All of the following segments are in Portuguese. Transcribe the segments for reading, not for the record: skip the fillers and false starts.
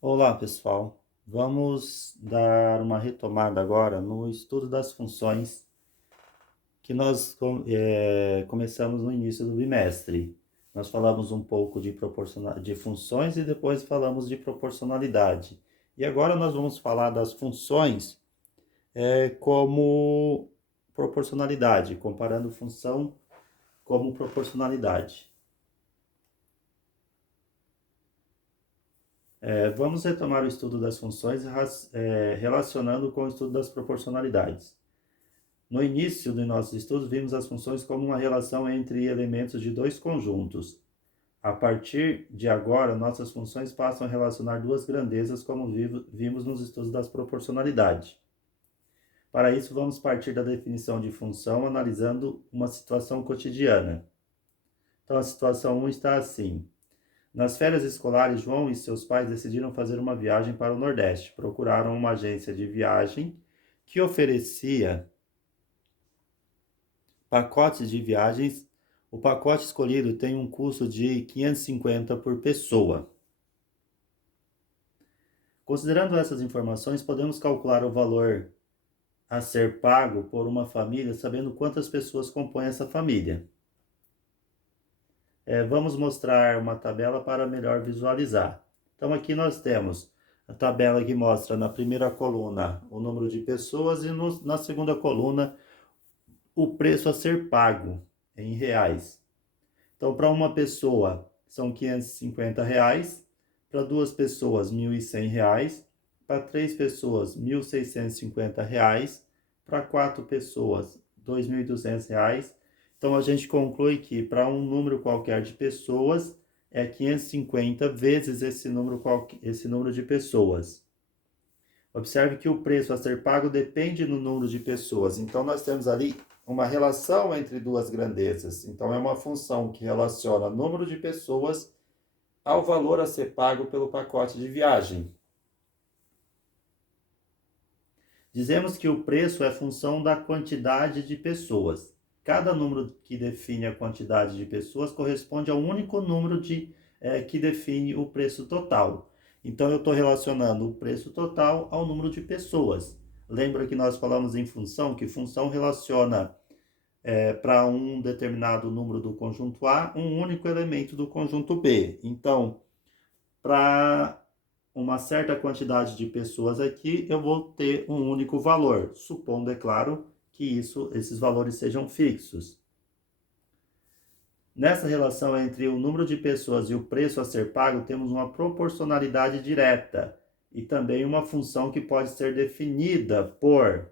Olá, pessoal. Vamos dar uma retomada agora no estudo das funções que nós começamos no início do bimestre. Nós falamos um pouco de funções e depois falamos de proporcionalidade. E agora nós vamos falar das funções como proporcionalidade, comparando função como proporcionalidade. Vamos retomar o estudo das funções relacionando com o estudo das proporcionalidades. No início dos nossos estudos, vimos as funções como uma relação entre elementos de dois conjuntos. A partir de agora, nossas funções passam a relacionar duas grandezas, como vimos nos estudos das proporcionalidades. Para isso, vamos partir da definição de função, analisando uma situação cotidiana. Então, a situação 1 está assim. Nas férias escolares, João e seus pais decidiram fazer uma viagem para o Nordeste. Procuraram uma agência de viagem que oferecia pacotes de viagens. O pacote escolhido tem um custo de 550 por pessoa. Considerando essas informações, podemos calcular o valor a ser pago por uma família, sabendo quantas pessoas compõem essa família. Vamos mostrar uma tabela para melhor visualizar. Então, aqui nós temos a tabela que mostra na primeira coluna o número de pessoas e na segunda coluna o preço a ser pago em reais. Então, para uma pessoa são R$ 550, para duas pessoas R$ 1.100, para três pessoas R$ 1.650, para quatro pessoas R$ 2.200. Então, a gente conclui que para um número qualquer de pessoas é 550 vezes esse número de pessoas. Observe que o preço a ser pago depende do número de pessoas. Então, nós temos ali uma relação entre duas grandezas. Então, é uma função que relaciona o número de pessoas ao valor a ser pago pelo pacote de viagem. Dizemos que o preço é função da quantidade de pessoas. Cada número que define a quantidade de pessoas corresponde ao único número que define o preço total. Então, eu estou relacionando o preço total ao número de pessoas. Lembra que nós falamos em função, que função relaciona para um determinado número do conjunto A um único elemento do conjunto B. Então, para uma certa quantidade de pessoas aqui, eu vou ter um único valor, supondo, é claro, que esses valores sejam fixos. Nessa relação entre o número de pessoas e o preço a ser pago, temos uma proporcionalidade direta e também uma função que pode ser definida por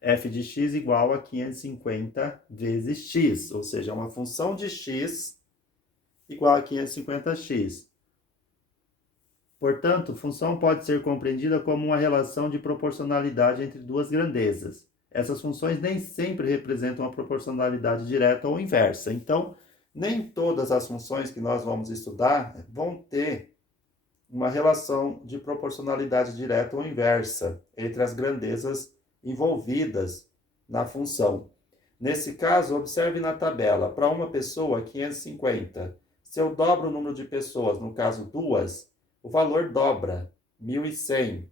f de x igual a 550 vezes x, ou seja, uma função de x igual a 550x. Portanto, função pode ser compreendida como uma relação de proporcionalidade entre duas grandezas. Essas funções nem sempre representam a proporcionalidade direta ou inversa. Então, nem todas as funções que nós vamos estudar vão ter uma relação de proporcionalidade direta ou inversa entre as grandezas envolvidas na função. Nesse caso, observe na tabela, para uma pessoa, 550. Se eu dobro o número de pessoas, no caso duas, o valor dobra, 1.100.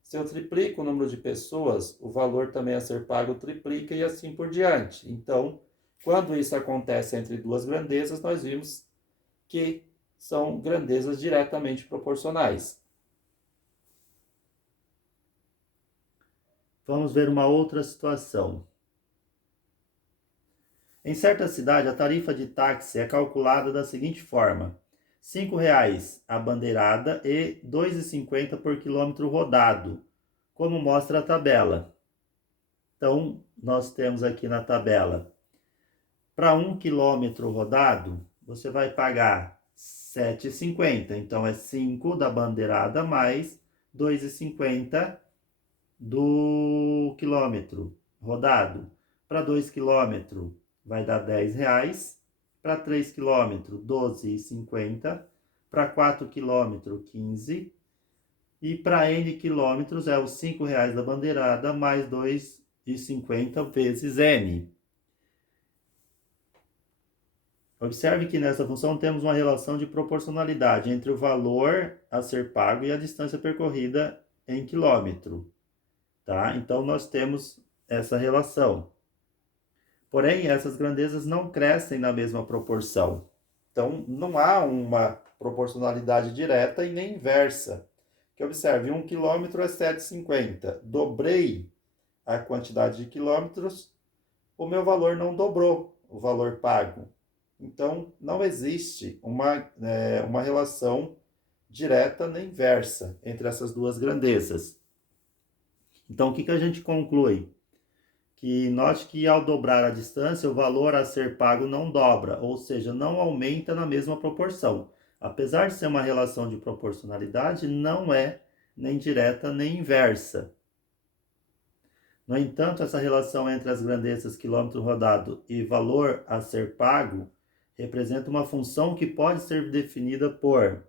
Se eu triplico o número de pessoas, o valor também a ser pago triplica e assim por diante. Então, quando isso acontece entre duas grandezas, nós vimos que são grandezas diretamente proporcionais. Vamos ver uma outra situação. Em certa cidade, a tarifa de táxi é calculada da seguinte forma: R$ 5,00 a bandeirada e R$ 2,50 por quilômetro rodado, como mostra a tabela. Então, nós temos aqui na tabela, para 1 quilômetro rodado, você vai pagar R$ 7,50. Então, é 5 da bandeirada mais R$ 2,50 do quilômetro rodado. Para 2 quilômetros vai dar R$ 10. Para 3 quilômetros, R$ 12,50. Para 4 quilômetros, 15. E para N quilômetros é os R$ 5,00 da bandeirada mais R$ 2,50 vezes N. Observe que nessa função temos uma relação de proporcionalidade entre o valor a ser pago e a distância percorrida em quilômetro, tá? Então, nós temos essa relação. Porém, essas grandezas não crescem na mesma proporção. Então, não há uma proporcionalidade direta e nem inversa. Que observe, 1 quilômetro é 7,50. Dobrei a quantidade de quilômetros, o meu valor não dobrou, o valor pago. Então, não existe uma relação direta nem inversa entre essas duas grandezas. Então, o que a gente conclui? Que note que ao dobrar a distância, o valor a ser pago não dobra, ou seja, não aumenta na mesma proporção. Apesar de ser uma relação de proporcionalidade, não é nem direta nem inversa. No entanto, essa relação entre as grandezas quilômetro rodado e valor a ser pago representa uma função que pode ser definida por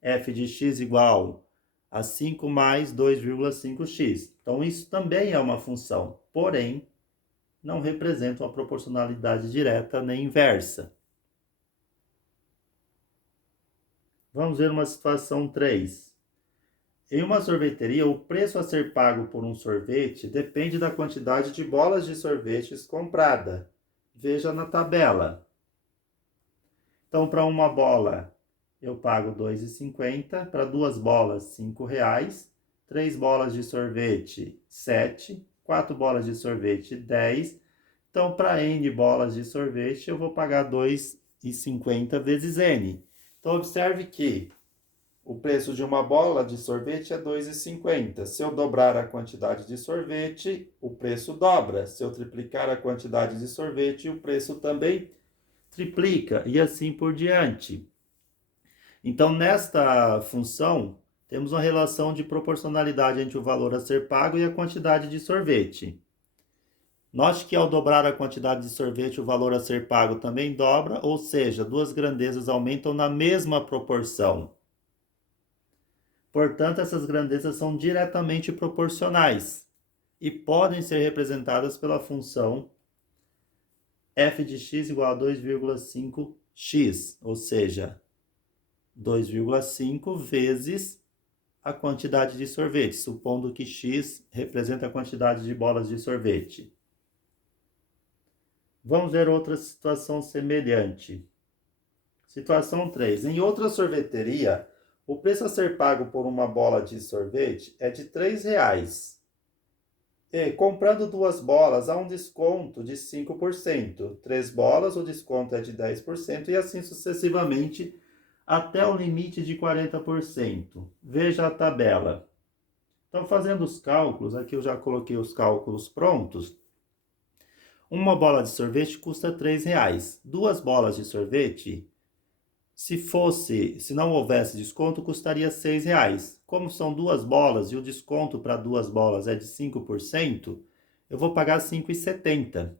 f de x igual a 5 mais 2,5x. Então, isso também é uma função, porém, não representa uma proporcionalidade direta nem inversa. Vamos ver uma situação 3. Em uma sorveteria, o preço a ser pago por um sorvete depende da quantidade de bolas de sorvetes comprada. Veja na tabela. Então, para uma bola, eu pago R$ 2,50, para 2 bolas, R$ 5,00, 3 bolas de sorvete, R$ 7, 4 bolas de sorvete, R$ 10. Então, para N bolas de sorvete, eu vou pagar R$ 2,50 vezes N. Então, observe que o preço de uma bola de sorvete é R$ 2,50. Se eu dobrar a quantidade de sorvete, o preço dobra. Se eu triplicar a quantidade de sorvete, o preço também triplica, e assim por diante. Então, nesta função, temos uma relação de proporcionalidade entre o valor a ser pago e a quantidade de sorvete. Note que ao dobrar a quantidade de sorvete, o valor a ser pago também dobra, ou seja, duas grandezas aumentam na mesma proporção. Portanto, essas grandezas são diretamente proporcionais e podem ser representadas pela função f de x igual a 2,5x, ou seja, 2,5 vezes a quantidade de sorvete, supondo que x representa a quantidade de bolas de sorvete. Vamos ver outra situação semelhante. Situação 3. Em outra sorveteria, o preço a ser pago por uma bola de sorvete é de R$ 3,00. E, comprando 2 bolas, há um desconto de 5%. 3 bolas, o desconto é de 10% e assim sucessivamente até o limite de 40%. Veja a tabela. Então, fazendo os cálculos, aqui eu já coloquei os cálculos prontos. Uma bola de sorvete custa R$ 3,00. 2 bolas de sorvete, se não houvesse desconto, custaria R$ 6,00. Como são 2 bolas e o desconto para 2 bolas é de 5%, eu vou pagar R$ 5,70.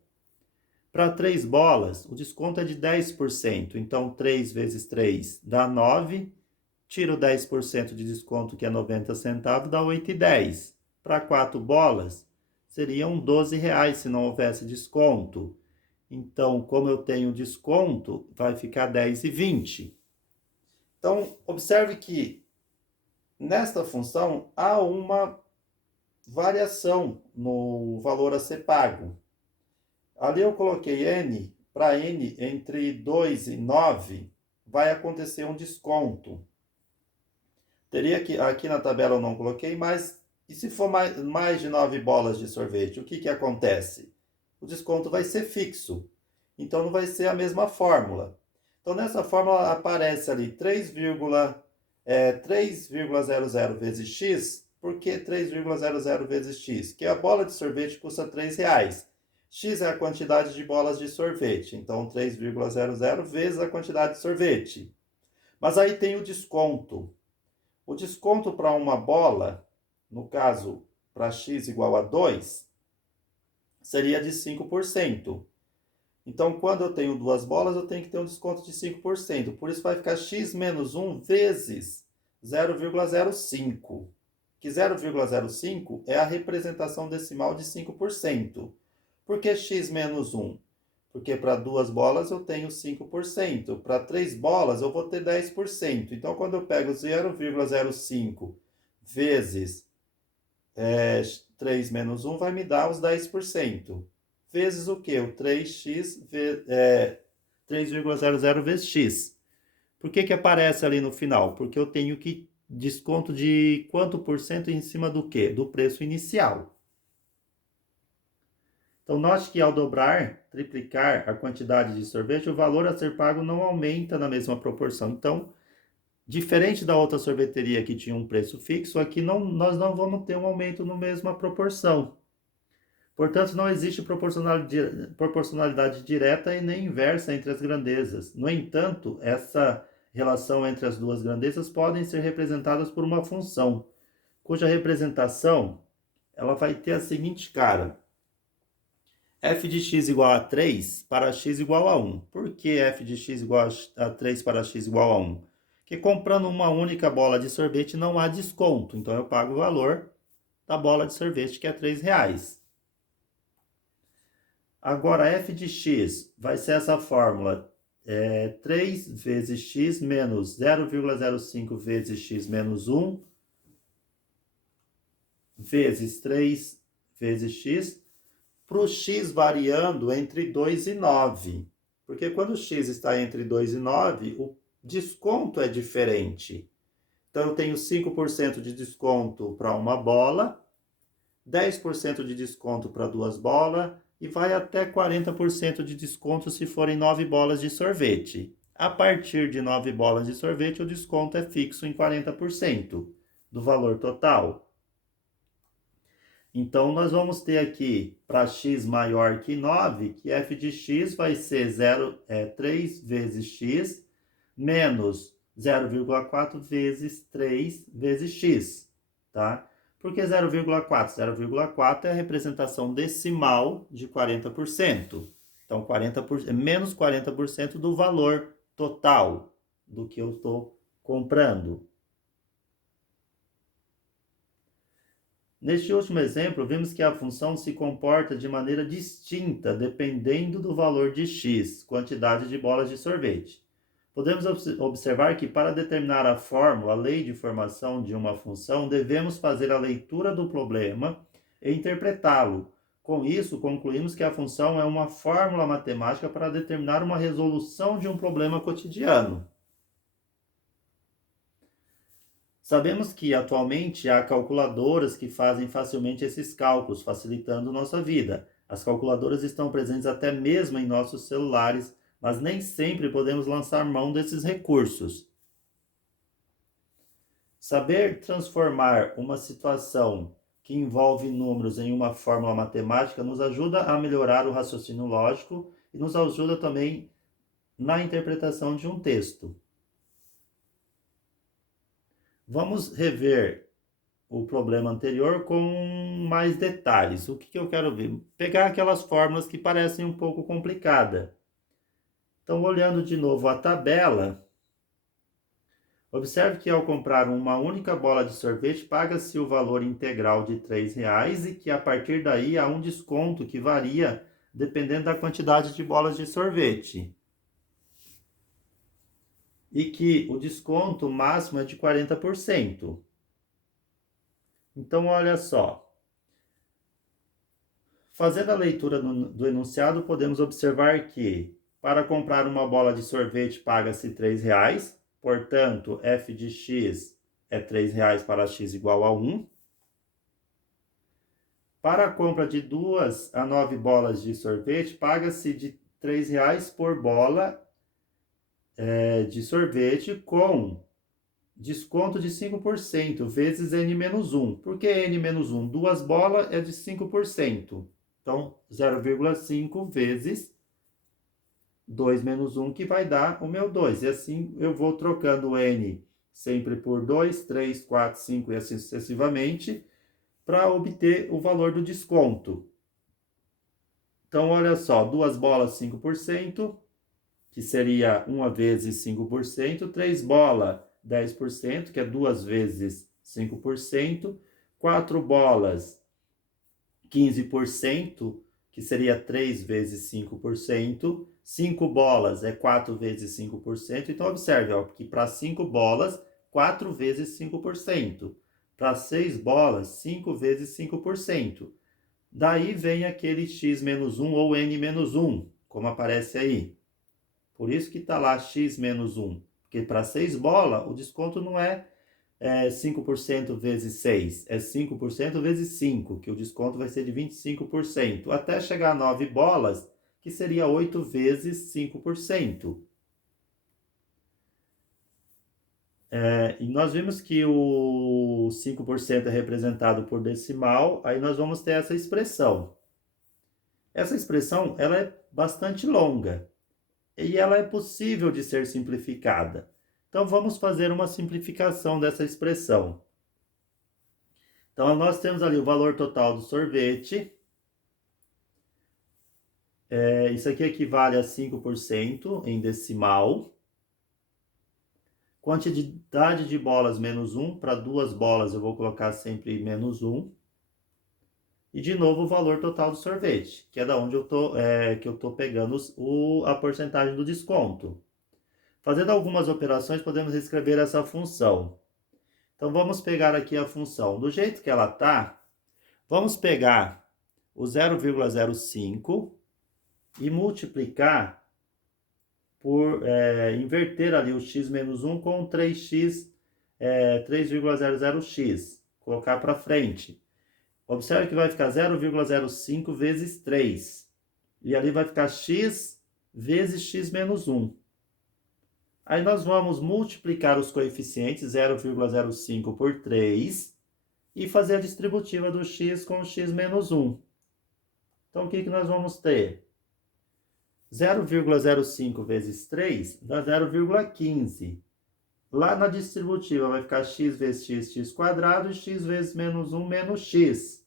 Para 3 bolas, o desconto é de 10%. Então, 3 vezes 3 dá 9. Tiro 10% de desconto, que é 90 centavos, dá 8,10. Para 4 bolas, seriam R$ 12,00 se não houvesse desconto. Então, como eu tenho desconto, vai ficar 10,20. Então, observe que nesta função há uma variação no valor a ser pago. Ali eu coloquei N, para N entre 2 e 9, vai acontecer um desconto. Teria que, aqui na tabela eu não coloquei, mas e se for mais de 9 bolas de sorvete, o que acontece? O desconto vai ser fixo, então não vai ser a mesma fórmula. Então nessa fórmula aparece ali 3,00 vezes x. Por que 3,00 vezes x? Que a bola de sorvete custa R$ 3,00. X é a quantidade de bolas de sorvete, então 3,00 vezes a quantidade de sorvete. Mas aí tem o desconto. O desconto para uma bola, no caso, para x igual a 2, seria de 5%. Então, quando eu tenho 2 bolas, eu tenho que ter um desconto de 5%. Por isso vai ficar x menos 1 vezes 0,05. Que 0,05 é a representação decimal de 5%. Por que x menos 1? Porque para 2 bolas eu tenho 5%, para 3 bolas eu vou ter 10%. Então, quando eu pego 0,05 vezes 3 menos 1, vai me dar os 10%. Vezes o quê? O 3x, 3,00 vezes x. Por que que aparece ali no final? Porque eu tenho que desconto de quanto por cento em cima do quê? Do preço inicial. Então, note que ao dobrar, triplicar a quantidade de sorvete, o valor a ser pago não aumenta na mesma proporção. Então, diferente da outra sorveteria que tinha um preço fixo, aqui nós não vamos ter um aumento na mesma proporção. Portanto, não existe proporcionalidade direta e nem inversa entre as grandezas. No entanto, essa relação entre as duas grandezas podem ser representadas por uma função, cuja representação ela vai ter a seguinte cara: f de x igual a 3 para x igual a 1. Por que f de x igual a 3 para x igual a 1? Porque comprando uma única bola de sorvete não há desconto, então eu pago o valor da bola de sorvete, que é R$3. Agora, f de x vai ser essa fórmula, 3 vezes x menos 0,05 vezes x menos 1, vezes 3 vezes x, para o x variando entre 2 e 9. Porque quando o x está entre 2 e 9, o desconto é diferente. Então, eu tenho 5% de desconto para uma bola, 10% de desconto para 2 bolas, e vai até 40% de desconto se forem 9 bolas de sorvete. A partir de 9 bolas de sorvete, o desconto é fixo em 40% do valor total. Então, nós vamos ter aqui, para x maior que 9, que f de x vai ser 3 vezes x menos 0,4 vezes 3 vezes x, tá? Por que 0,4? 0,4 é a representação decimal de 40%. Então, menos 40% do valor total do que eu estou comprando. Neste último exemplo, vimos que a função se comporta de maneira distinta dependendo do valor de x, quantidade de bolas de sorvete. Podemos observar que para determinar a fórmula, a lei de formação de uma função, devemos fazer a leitura do problema e interpretá-lo. Com isso, concluímos que a função é uma fórmula matemática para determinar uma resolução de um problema cotidiano. Sabemos que atualmente há calculadoras que fazem facilmente esses cálculos, facilitando nossa vida. As calculadoras estão presentes até mesmo em nossos celulares, mas nem sempre podemos lançar mão desses recursos. Saber transformar uma situação que envolve números em uma fórmula matemática nos ajuda a melhorar o raciocínio lógico e nos ajuda também na interpretação de um texto. Vamos rever o problema anterior com mais detalhes. O que eu quero ver? Pegar aquelas fórmulas que parecem um pouco complicadas. Então, olhando de novo a tabela, observe que ao comprar uma única bola de sorvete, paga-se o valor integral de R$3 e que a partir daí há um desconto que varia dependendo da quantidade de bolas de sorvete. E que o desconto máximo é de 40%. Então, olha só. Fazendo a leitura do enunciado, podemos observar que para comprar uma bola de sorvete paga-se R$3, portanto, f de x é R$3 para x igual a 1. Para a compra de 2 a 9 bolas de sorvete, paga-se de R$3 por bola de sorvete com desconto de 5%, vezes n-1. Por que n-1? 2 bolas é de 5%. Então, 0,5 vezes 2 menos 1, que vai dar o meu 2. E assim eu vou trocando o n sempre por 2, 3, 4, 5 e assim sucessivamente, para obter o valor do desconto. Então, olha só, 2 bolas 5%, que seria 1 vezes 5%, 3 bolas 10%, que é 2 vezes 5%, 4 bolas 15%, que seria 3 vezes 5%. 5 bolas é 4 vezes 5%. Então, observe ó, que para 5 bolas, 4 vezes 5%. Para 6 bolas, 5 vezes 5%. Daí vem aquele x menos 1 ou n menos 1, como aparece aí. Por isso que está lá x menos 1. Porque para 6 bolas, o desconto não é 5% vezes 6, é 5% vezes 5, que o desconto vai ser de 25%, até chegar a 9 bolas, que seria 8 vezes 5%. E nós vimos que o 5% é representado por decimal, aí nós vamos ter essa expressão. Essa expressão ela é bastante longa e ela é possível de ser simplificada. Então, vamos fazer uma simplificação dessa expressão. Então, nós temos ali o valor total do sorvete. Isso aqui equivale a 5% em decimal. Quantidade de bolas menos 1. Para 2 bolas eu vou colocar sempre menos 1. E de novo o valor total do sorvete, que é da onde eu tô pegando a porcentagem do desconto. Fazendo algumas operações, podemos escrever essa função. Então, vamos pegar aqui a função. Do jeito que ela está, vamos pegar o 0,05 e multiplicar por, inverter ali o x menos 1 com 3x, 3,00x. Colocar para frente. Observe que vai ficar 0,05 vezes 3. E ali vai ficar x vezes x menos 1. Aí nós vamos multiplicar os coeficientes 0,05 por 3 e fazer a distributiva do x com o x menos 1. Então, o que nós vamos ter? 0,05 vezes 3 dá 0,15. Lá na distributiva vai ficar x vezes x quadrado e x vezes menos 1 menos x.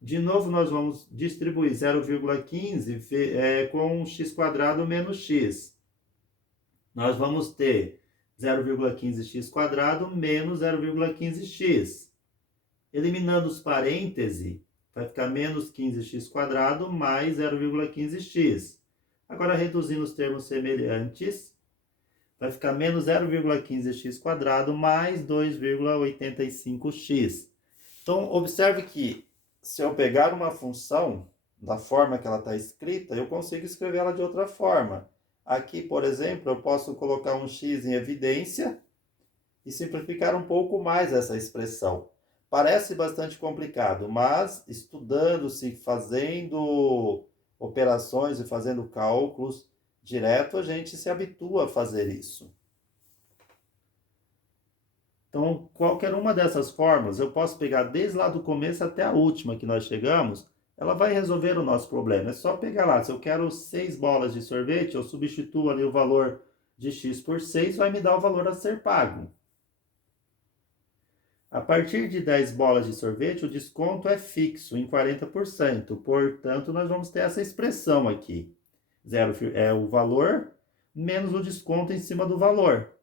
De novo, nós vamos distribuir 0,15 com x quadrado menos x. Nós vamos ter 0,15x quadrado menos 0,15x. Eliminando os parênteses, vai ficar menos 15x quadrado mais 0,15x. Agora, reduzindo os termos semelhantes, vai ficar menos 0,15x quadrado mais 2,85x. Então, observe que se eu pegar uma função da forma que ela está escrita, eu consigo escrever ela de outra forma. Aqui, por exemplo, eu posso colocar um x em evidência e simplificar um pouco mais essa expressão. Parece bastante complicado, mas estudando-se, fazendo operações e fazendo cálculos direto, a gente se habitua a fazer isso. Então, qualquer uma dessas formas, eu posso pegar desde lá do começo até a última que nós chegamos, ela vai resolver o nosso problema. É só pegar lá, se eu quero 6 bolas de sorvete, eu substituo ali o valor de x por 6, vai me dar o valor a ser pago. A partir de 10 bolas de sorvete, o desconto é fixo em 40%. Portanto, nós vamos ter essa expressão aqui. 0 é o valor menos o desconto em cima do valor.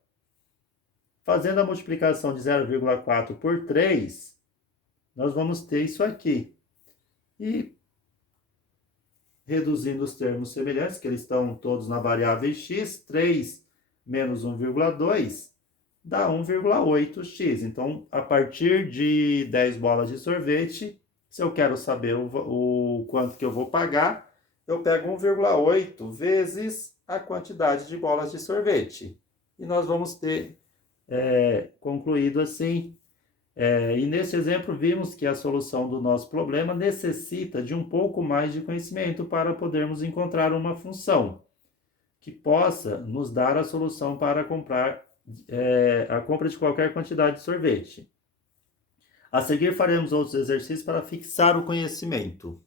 Fazendo a multiplicação de 0,4 por 3, nós vamos ter isso aqui. E reduzindo os termos semelhantes, que eles estão todos na variável x, 3 menos 1,2 dá 1,8x. Então, a partir de 10 bolas de sorvete, se eu quero saber o quanto que eu vou pagar, eu pego 1,8 vezes a quantidade de bolas de sorvete. E nós vamos ter concluído assim. E nesse exemplo vimos que a solução do nosso problema necessita de um pouco mais de conhecimento para podermos encontrar uma função que possa nos dar a solução para comprar a compra de qualquer quantidade de sorvete. A seguir faremos outros exercícios para fixar o conhecimento.